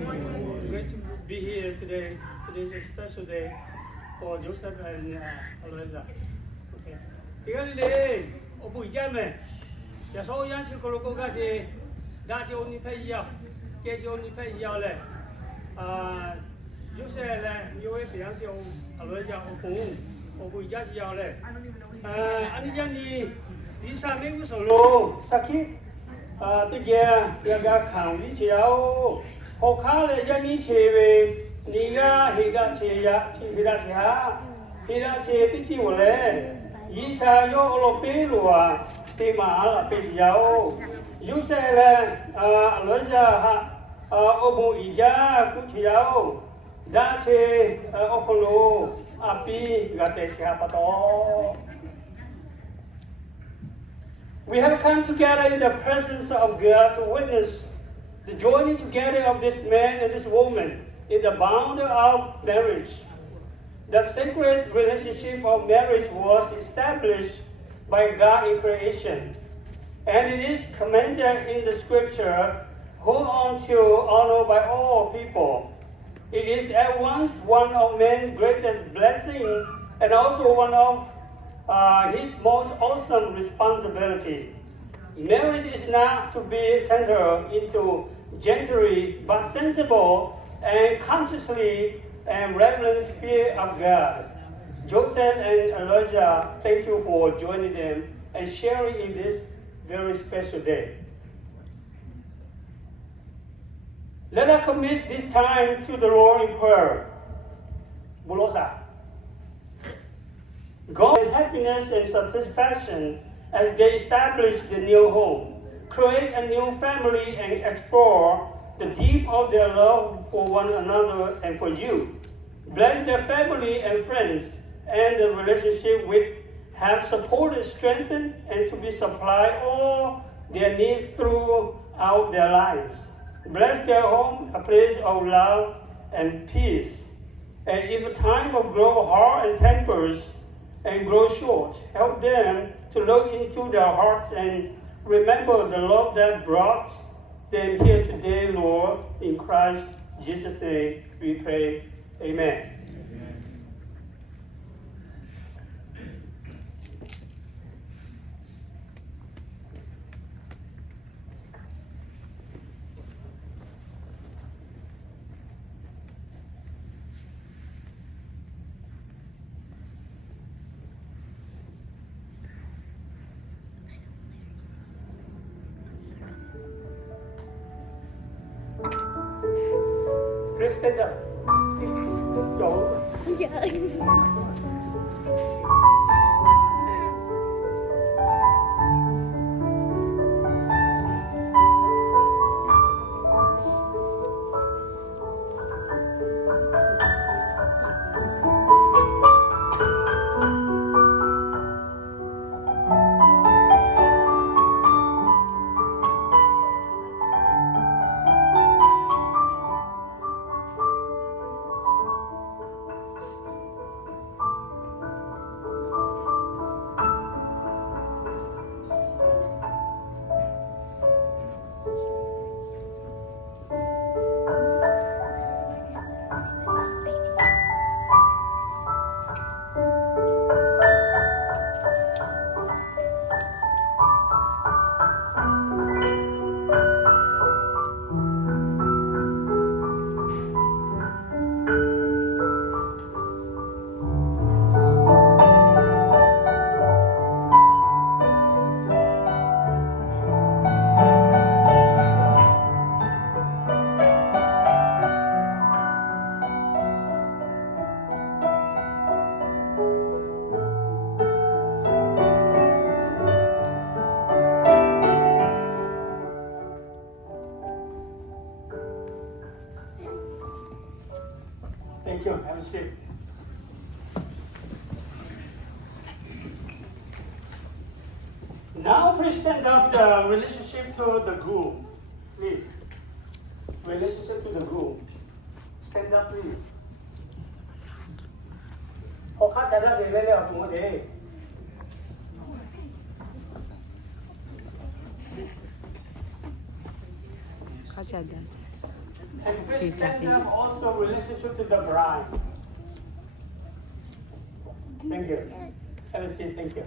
Great to be here today. Today is a special day for Joseph and Eloyzza. Okay. ဒီကနေ့လေအပူကြမယ်ရစောရန်ချကိုကိုကစီဒါချိုနိဖက်ရောက်ကဲချိုနိဖက်ရောက်လဲJoseph လည်းမျိုးရဲ့ပြန်စီအောင်Eloyzzaအပူကြရောက်လဲအနိကြနီဒီစာမေဦးဆိုလို့စခိတကယ်ရကခံပြီးချေအောင်ဟောခါလေယနေ့ချေပဲနီကဟေကချေရချေဟေကချေဟာဟေကချေတိချီဝလဲရီစာရောအလို့ပေးလို့ဟာတေမာအားပေးရအောင်ယူဆဲလဲEloyzzaဟာအဘုံဤကြကုချေအောင်ဒါချေအဖလိုအပီကတဲ့ချာပတော် We have come together in the presence of God to witness the joining together of this man and this woman in the bond of marriage. The sacred relationship of marriage was established by God in creation, and it is commanded in the Scripture, hold on to honor by all people. It is at once one of man's greatest blessings and also one of his most awesome responsibility. Marriage is not to be centered into gentry, but sensible and consciously and reverent fear of God. Joseph and Eloyzza, thank you for joining them and sharing in this very special day. Let us commit this time to the Lord in prayer. Bulosa. God in happiness and satisfaction as they establish the new home, create a new family and explore the deep of their love for one another and for you. Bless their family and friends and the relationship with have supported, strengthened, and to be supplied all their needs throughout their lives. Bless their home, a place of love and peace. And if a time of grow hard and tempers and grow short, help them to look into their hearts and remember the love that brought them here today, Lord. In Christ Jesus' name we pray. Amen. Please stand up. Thank you. Have a seat. Now please stand up the relationship to the groom. Please. Relationship to the groom. Stand up, please. พอข้าจะได้เร็วๆผมเอง Kaç elde? And please stand up also relationship to the bride. Thank you. Have a seat. Thank you.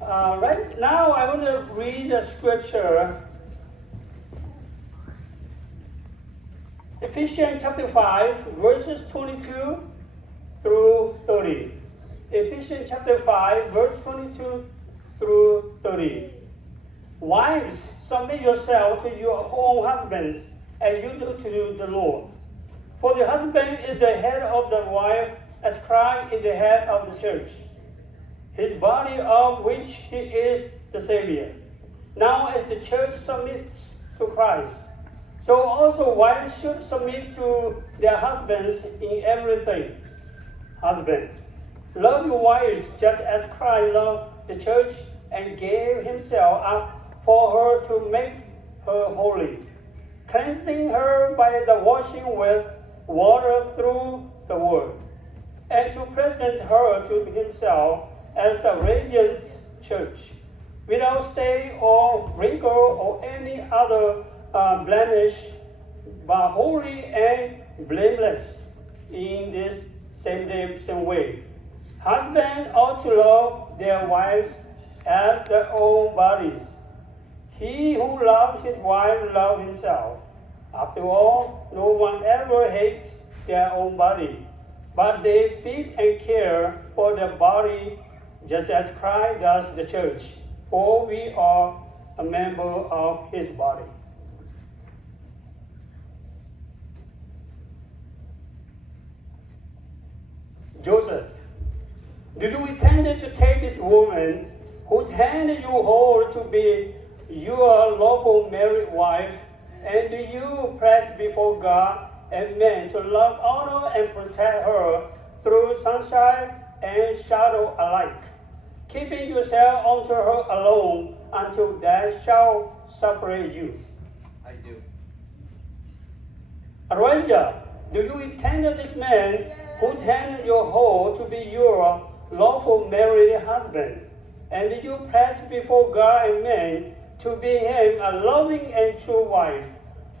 Right now, I want to read a scripture. Ephesians chapter 5, verses 22 through 30. Ephesians chapter 5, verse 22 through 30. Wives, submit yourself to your own husbands, as you do to the Lord. For the husband is the head of the wife, as Christ is the head of the church, his body, of which he is the Savior. Now as the church submits to Christ, so also wives should submit to their husbands in everything. Husband, love your wives just as Christ loved the church and gave himself up for her to make her holy, cleansing her by the washing with water through the word, and to present her to himself as a radiant church, without stain or wrinkle or any other blemish, but holy and blameless. In this same way, husbands ought to love their wives as their own bodies. He who loves his wife loves himself. After all, no one ever hates their own body, but they feed and care for the body just as Christ does the church, for we are a member of his body. Joseph, do you intend to take this woman whose hand you hold to be your lawful married wife, and do you pledge before God and men to love, honor, and protect her through sunshine and shadow alike, keeping yourself unto her alone until death shall separate you? I do. Eloyzza, do you intend this man whose hand you hold to be your lawful married husband, and do you pledge before God and men to be him a loving and true wife,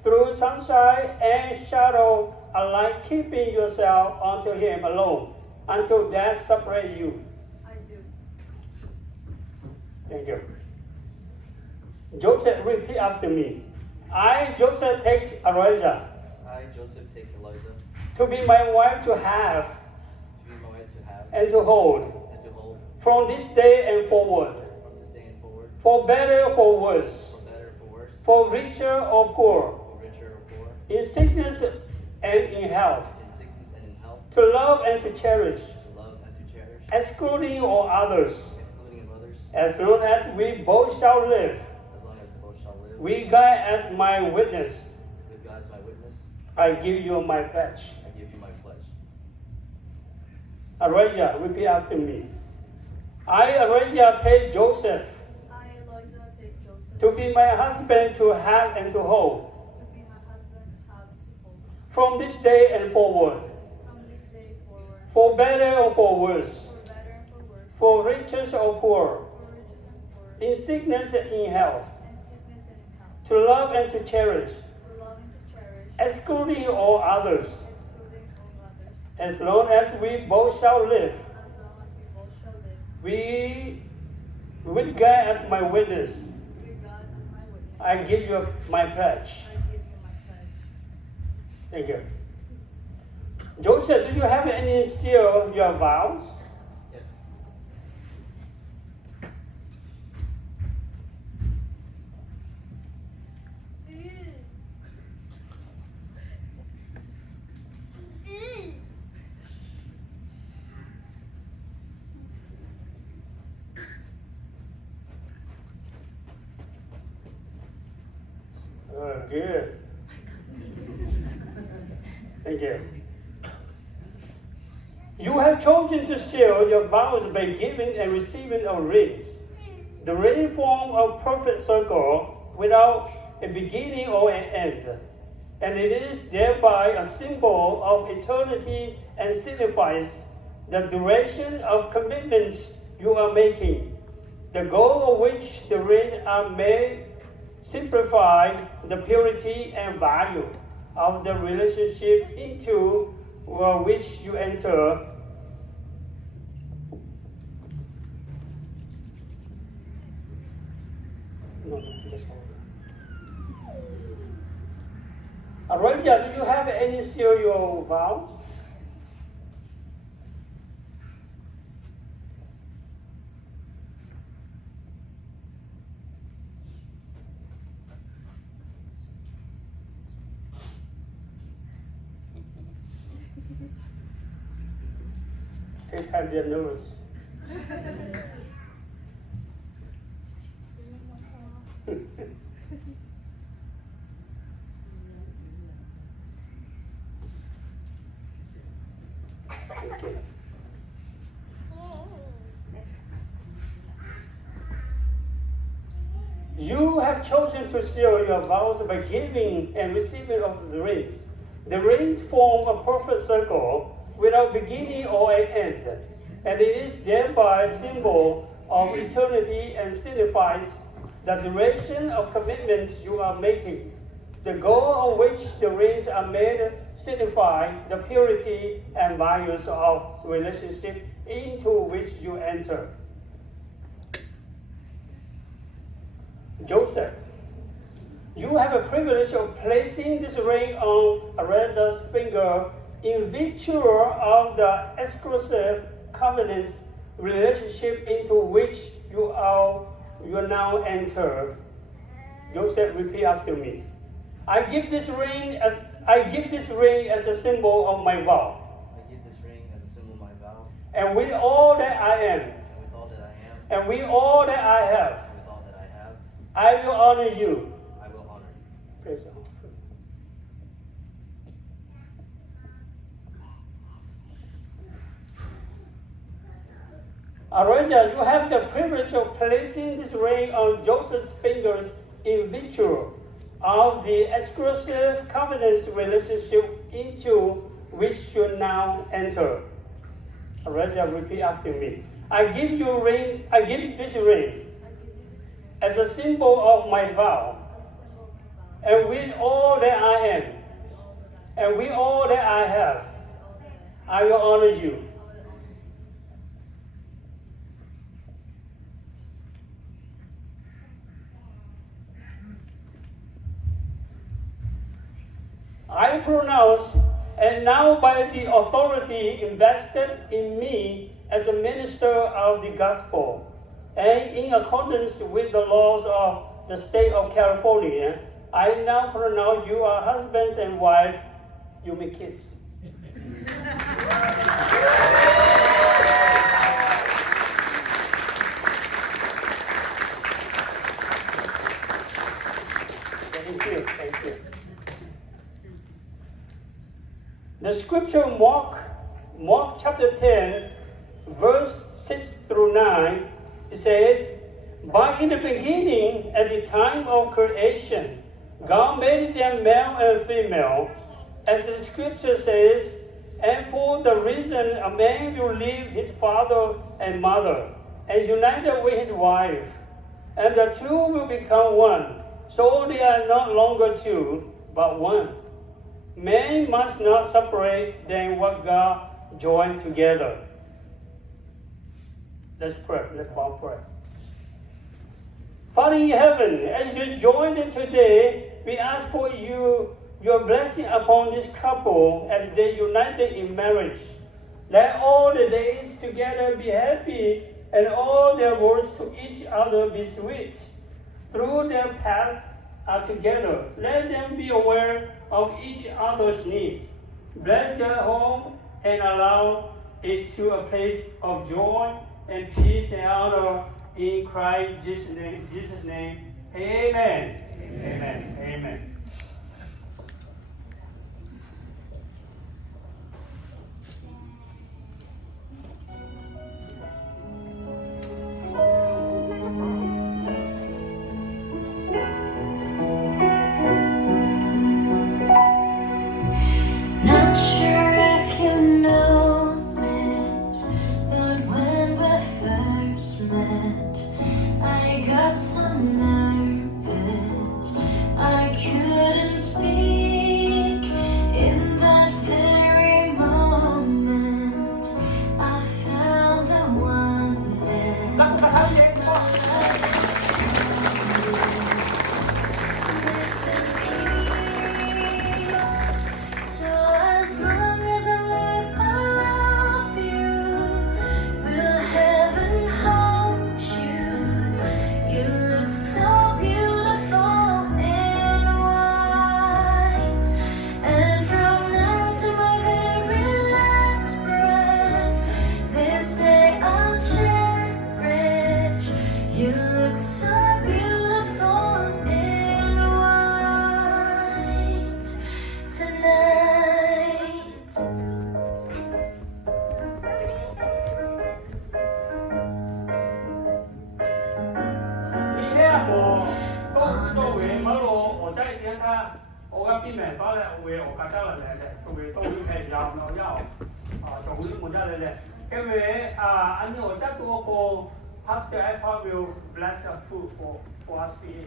through sunshine and shadow alike, keeping yourself unto him alone until death separate you? I do. Thank you. Joseph, repeat after me. I, Joseph, take Eloyzza I, Joseph, take Eloyzza to be my wife to have to be my wife to have and to hold and to hold from this day and forward, from this day and forward, for better or for worse, for better or for worse, for richer or poor, for richer or poor, in sickness and in health, in sickness and in health, to love and to cherish, to love and to cherish, excluding all others, excluding of others, as long as we both shall live. as long as both shall live. We, God, as my witness, With God as my witness, I give you my pledge. I give you my pledge. Eloyzza, repeat after me. I, Eloyzza, take Joseph I, Eloyzza, take Joseph to be my husband to have and to hold, to be my husband, have to hold, from this day and forward, from this day forward, for better or for worse, for better and for worse, for riches or poor, for riches and poor, in sickness and in health, and sickness and in health, to love and to cherish, to love and to cherish, excluding all others, excluding all others, as long as we both shall live. as long as we both shall live. We, with God as my witness, With God as my witness, I give you my pledge. I give you my pledge. Thank you. Joseph, do you have any seal your vows? Yes. Good. Thank you. You have chosen to seal your vows by giving and receiving of rings. The ring form a perfect circle without a beginning or an end, and it is thereby a symbol of eternity and signifies the duration of commitments you are making, the goal of which the rings are made simplify the purity and value of the relationship into which you enter. No, just hold on. Eloyzza, do you have any serial vows? Every time they're nervous. Okay. You have chosen to seal your vows by giving and receiving of the rings. The rings form a perfect circle without beginning or an end, and it is thereby a symbol of eternity and signifies the duration of commitments you are making. The goal of which the rings are made signify the purity and values of relationship into which you enter. Joseph, you have a privilege of placing this ring on Eloyzza's finger in virtue of the exclusive covenant relationship into which you now enter. Joseph, repeat after me. I give this ring as a symbol of my vow. I give this ring as a symbol of my vow. And with all that I am. And with all that I am. And with all that I have. And with all that I have. I will honor you. I will honor you. Praise the Lord. Eloyzza, you have the privilege of placing this ring on Joseph's fingers in virtue of the exclusive covenant relationship into which you now enter. Eloyzza, repeat after me. I give this ring I give you this ring as a symbol of my vow, as a symbol of my vow. and with all that I am, and with all that I have, I will honor you. I pronounce, and now by the authority invested in me as a minister of the gospel, and in accordance with the laws of the state of California, I now pronounce you are husbands and wife. You may kiss. Thank you. Thank you. The scripture Mark chapter 10, verse 6 through 9, it says, "But in the beginning, at the time of creation, God made them male and female, as the scripture says, and for the reason a man will leave his father and mother, and united with his wife, and the two will become one. So they are no longer two, but one. Man must not separate them what God joined together." Let's pray. Let's bow pray. Father in heaven, as you join them today, we ask for your blessing upon this couple as they united in marriage. Let all the days together be happy, and all their words to each other be sweet. Through their paths are together, let them be aware of each other's needs. Bless their home and allow it to a place of joy and peace and honor in Christ Jesus' name. Amen. Amen. Amen. Not sure if you know this, but when we first met, I got so nervous 我要避免到了我刚才了来的，各位都应该要总理们家来的，各位安尼我家多个 Pastor Alpha will bless the food for us to eat。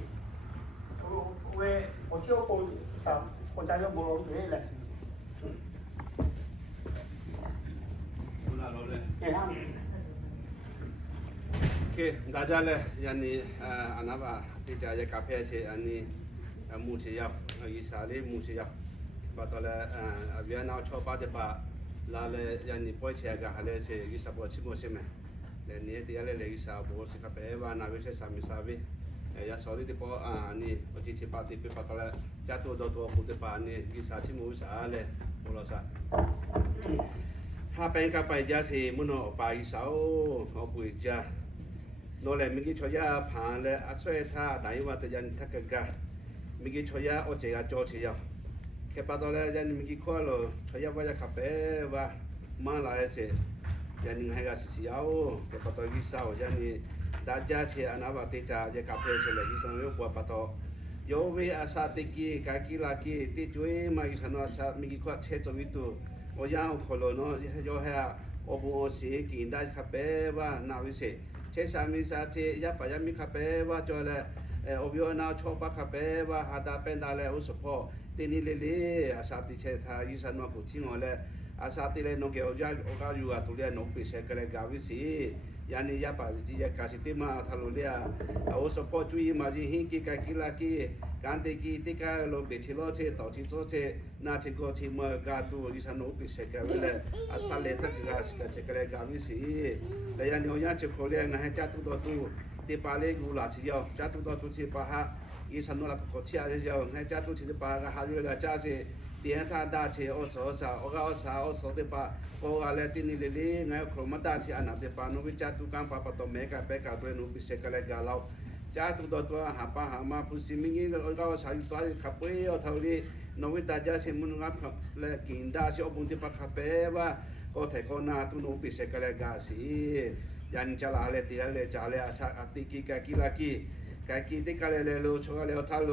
我就我家就冇攞嘢嚟。Okay, daja le yani anaba tija ya kape se ani musi ya isale musi ya batole avia na chopa de ba la le yani poche ga hale se isa bo chimo se me le ni ti ale le isa bo se kape ba na we se sami sabi ya sorry de po ani oti chi pa ti pe patole ja to do to ku de ba ni isa chimo sa le lo sa ha pen ka pa ja se muno pa isa o pu ja nó là mình cái cho ya phản là áp suất tha đại và tự nhiên thắc cái mình cái cho ya ở chế cho chế ya khi bắt đầu là dân mình cái khoa rồi cho ya bây giờ cà phê và mang lại sẽ dân hay là xí áo khi bắt đầu cái sau dân đã ra chế anh bảo tự ra ya cà phê sẽ là cái sản phẩm của bắt đầu yêu về asa tiki cái là cái tí chuối mà cái sản phẩm asa mình cái khoa chế cho biết tu ở giang khổ nó yêu hay ở bộ sĩ kiến đại cà phê và nào cái sẽ chế sản phẩm sa chế ya phải mi cà phê và cho là ở biểu nào cho ba cà phê và hạt bên đó là ở số phò tên này lệ asa tí chế tha cái sản phẩm của chính họ là asa tí là nó kiểu ya ở cái yêu tụ là nó bị sẽ cái cái gì xí yani ya phải ya cái gì mà thằng lệ ở số phò chui mà gì cái là cáiการที่ที่ก็เราเด็กที่เราเช่ต่อที่โซ่เช่น่าจะก็ที่เมื่อกาตัวที่ฉันรู้พิเศษกันเลยอาศัยเลยถ้าก็เช่ก็เลยการวิสีแต่ยันยองจะขอเรียนให้จัดตัวตัวที่ป่าเล็กกูหลาที่ยาวจัดตัวตัวที่ป่าฮะยี่สันนู้นละก็เชี่ยที่ยาวให้จัดตัวที่ป่าก็หาเรื่องจัดเช่เดี๋ยวถ้าได้เช่โอ้สาวสาวโอ้สาวโอ้สาวที่ป่าพออะไรที่นี่เลยไงครมาได้เช่อันนั้นที่ป่านู้นจัดตัวการป่าปฐมเมกะเปกะตัวนู้นพิเศษกันเลยกันเราจ้าตัวหาปลาหามาผู้สิมิงิก็สายตัวขับไปเอาเท่านี้นวิตาจ้าเช่นมุนงับและกินได้เช่อบุญที่ปะขับไปว่าก็เทก็นาตุนุปิเสกเลยกาสียันจะลาเลตีเลจ่าเลอาศัยติกิกากิลากิกากิติกาเลโลชัวเลอทัลโล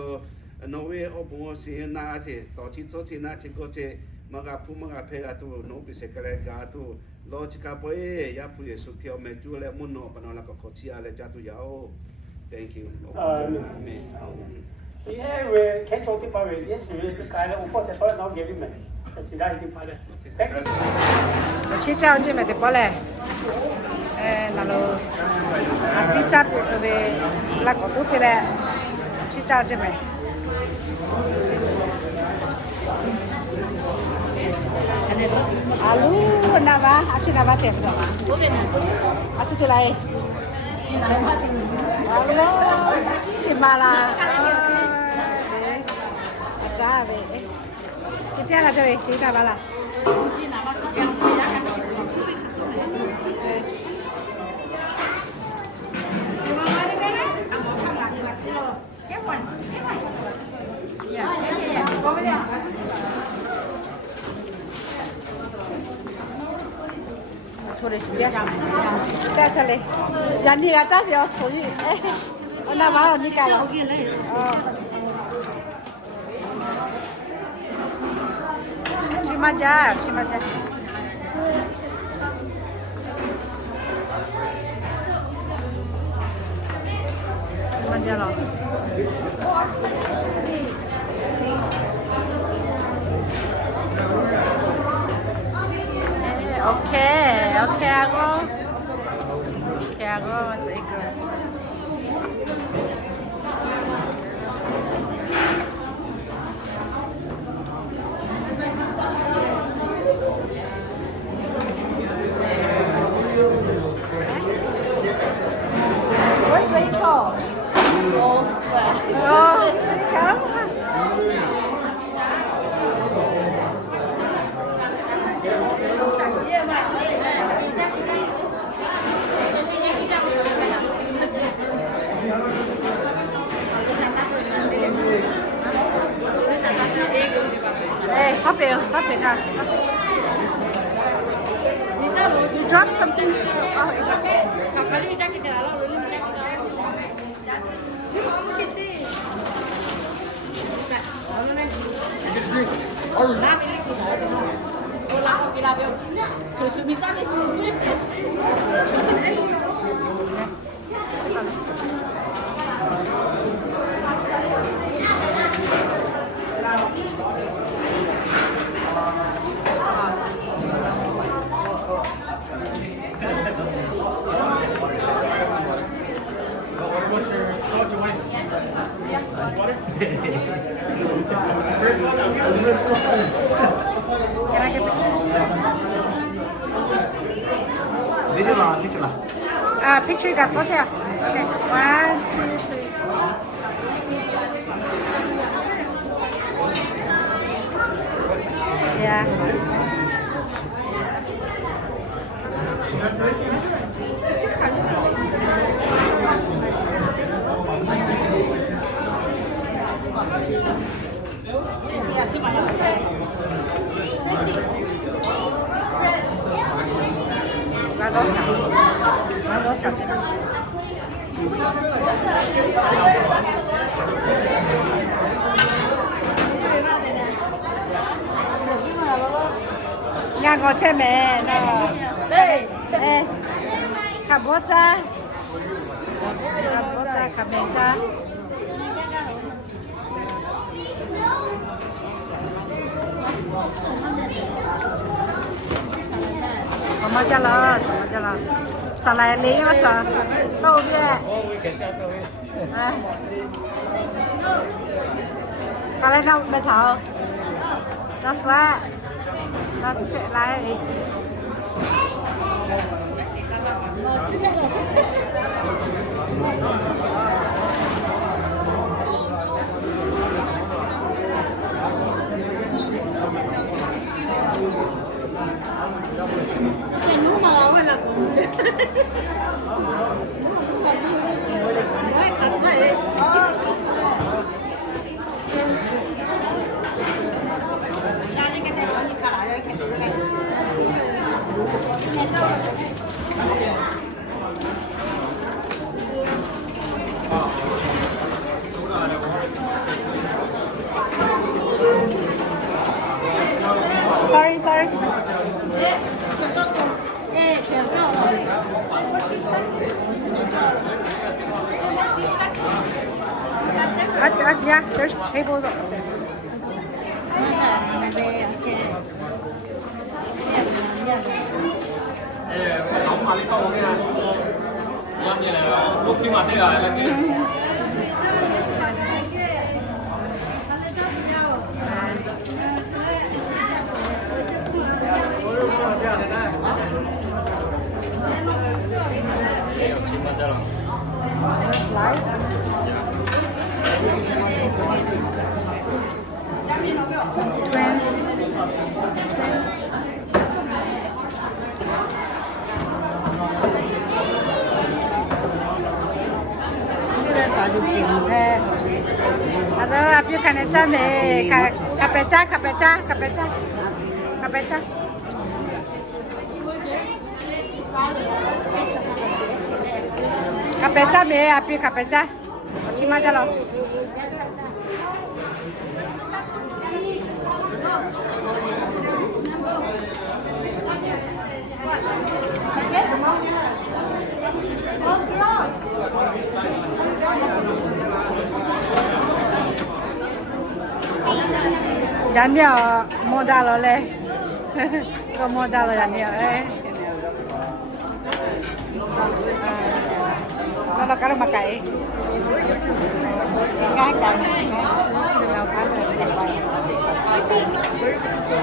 นวิอบุญสีนาเช่ต่อที่โซที่นาที่ก็เช่มากาผู้มากาเพลาตุนุปิเสกเลยกาตุโลจิกาไปยาผู้เยสุขียวเมจูเลมุนโนปนอลก็ขอเชียเลจ่าตุยาว Thank you. Amen. 因为看中的把人也是改了，我或者说老给你们，是哪一点拍的？我去找你们的包嘞，那喽，比较多的那个都回来，去找你们。Alu, nama, asyik nama teh tu. Asyik tu lain. Halo, cimala. Aja be. Kita ada be, kita bala. Thôi chị đi đây thôi đi nhà đi là chắc sẽ xử lý ông nào bảo đi cả rồi chị mà cha chị mà cha rồi Okay, ako. Okay, ako. Sige. Where's Rachel? Oh, come. Coffee ra. You drop something. Can I get a picture? Video lah, picture lah. Picture got what's here? Okay, 1, 2, 3. Yeah. Lá多少？lá多少这个？nhà ngồi chơi mẹ nè đây khả bố cha khả mẹ cha mà cha lo sao lại lấy nó chờ đâu vậy cái này đâu bây thở nó xa nó sẽ lại sorry yeah, there's tables up there. Nóng mà đi câu cái này. Làm như là lúc khi mà thế là cái Ada api kan eca me kapeca me api kapeca cima aja lo jangan dia modal lo le, kau modal lo jangan dia kalau kalau makai, nggak kan, kalau kan tidak baik,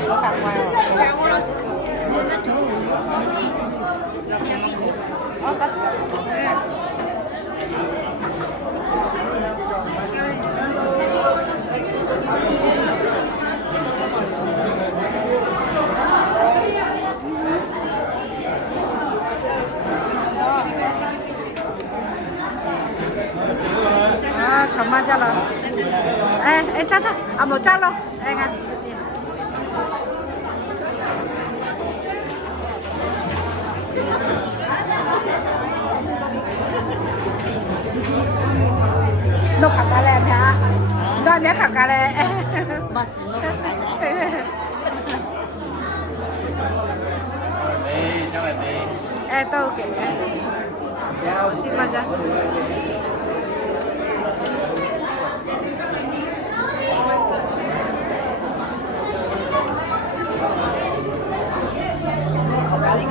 suka kuah. Oh, 정말 잘라. 에, 짜다. 아, 뭐 잘라. 애가. 너 가까래 봐. 너 내 가까래. 뭐 맛이 너무 달라. 네, 잠깐 네. 또 오케이. 오지 마자.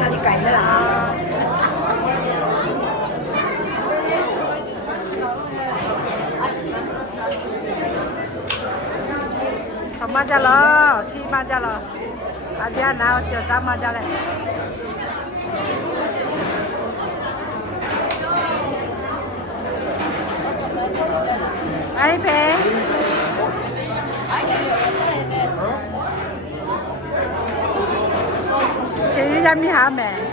가리 cày nữa là 저 맞아라. 치 맞아라. 아비야 나 저 맞아래. 아이 배. 제일 잠이 하면.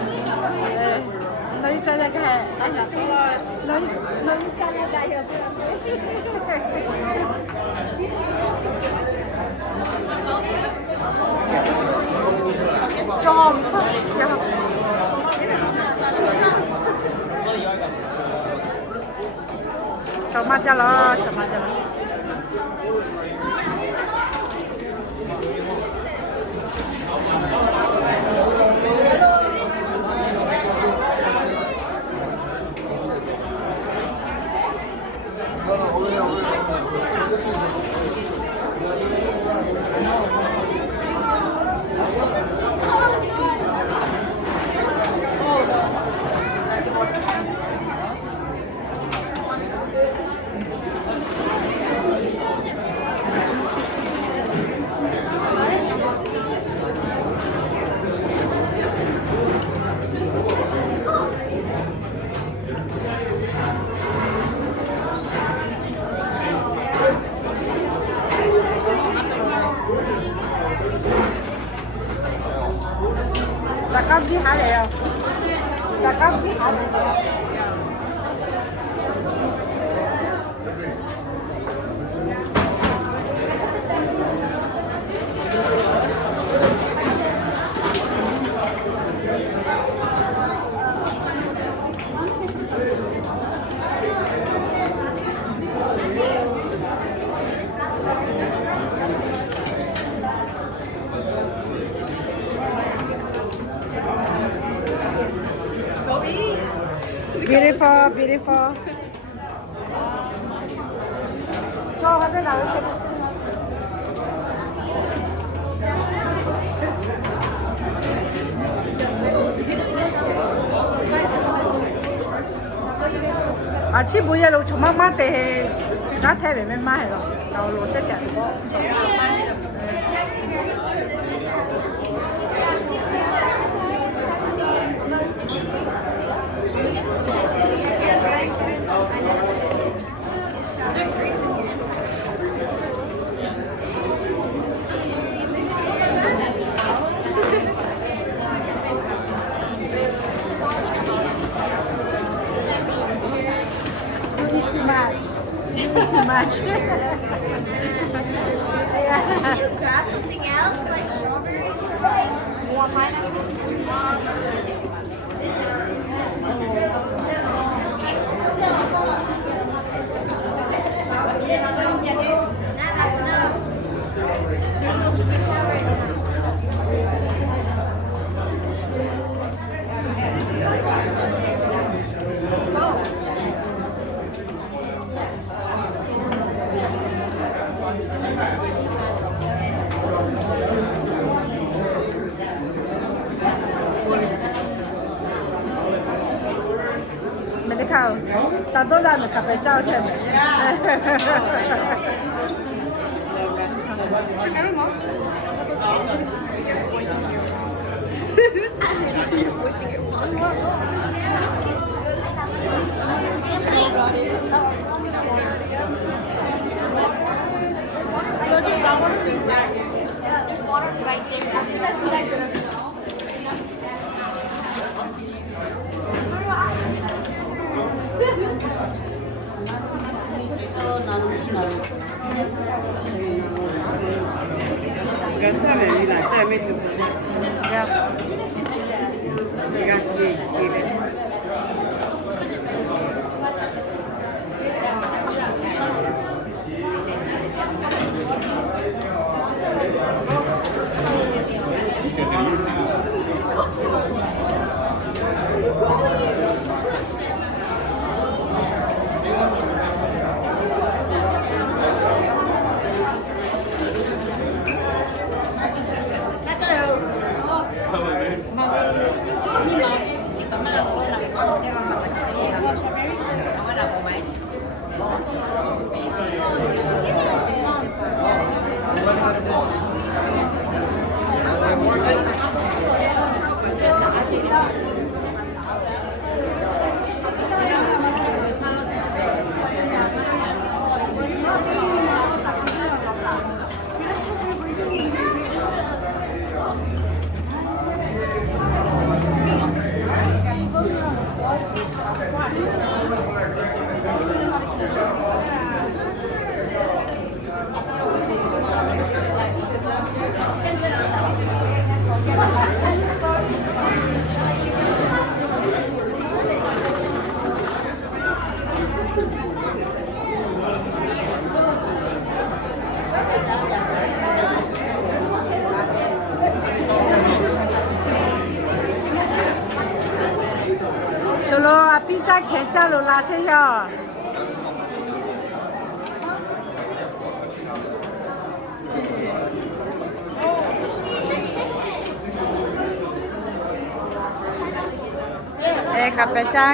너희 저녁에 해. 너희 저녁에 해. 좀 저 맞아라. 저 맞아라. 잠깐 뒤 하래요. 잠깐 뒤 하래요. Beautiful, beautiful. 저 하늘 나올 때. 아치 뭐야 로 조만만 때 나 태베 맨만 해로 나 로체샤 Too much. You grab something else like strawberry? You want pineapple? That's enough. There's no sweet strawberry enough. Mấy cái khảo, ta tốt ra được cặp với trao xem. Water right there. 괜찮아요. 이나 재밌는 거. 야, 네가 기회. Cholo pizza kecha lo la che yo. Kapecha.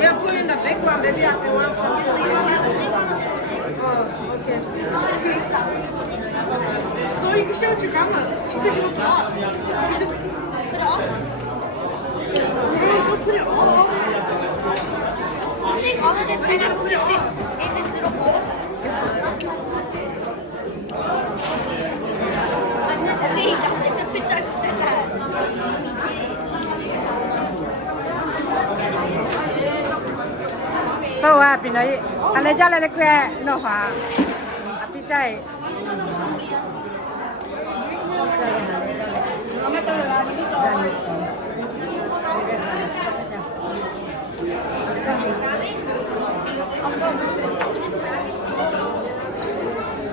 You put in the big one, baby. I can want some. Oh, okay. So you can show it to grandma. She said you want to up. Put it on? Yeah, go put it on. I think all of this, we're going to put it in this little bowl. Okay, that's like the pizza said that. We did. Tao à bị nói anh lấy ra lại que nó hòa bị chạy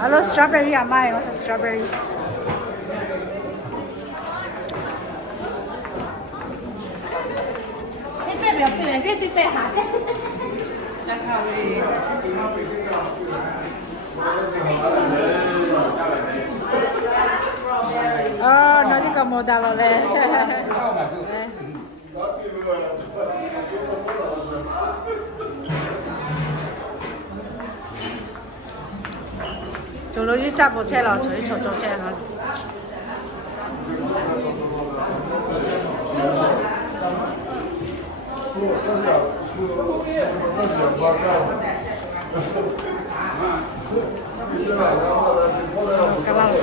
Hello strawberry à mai strawberry nó chỉ còn một đào rồi nè. Tụi nó chỉ chặt một xe lò chửi chỗ xe hả? Cảm ơn.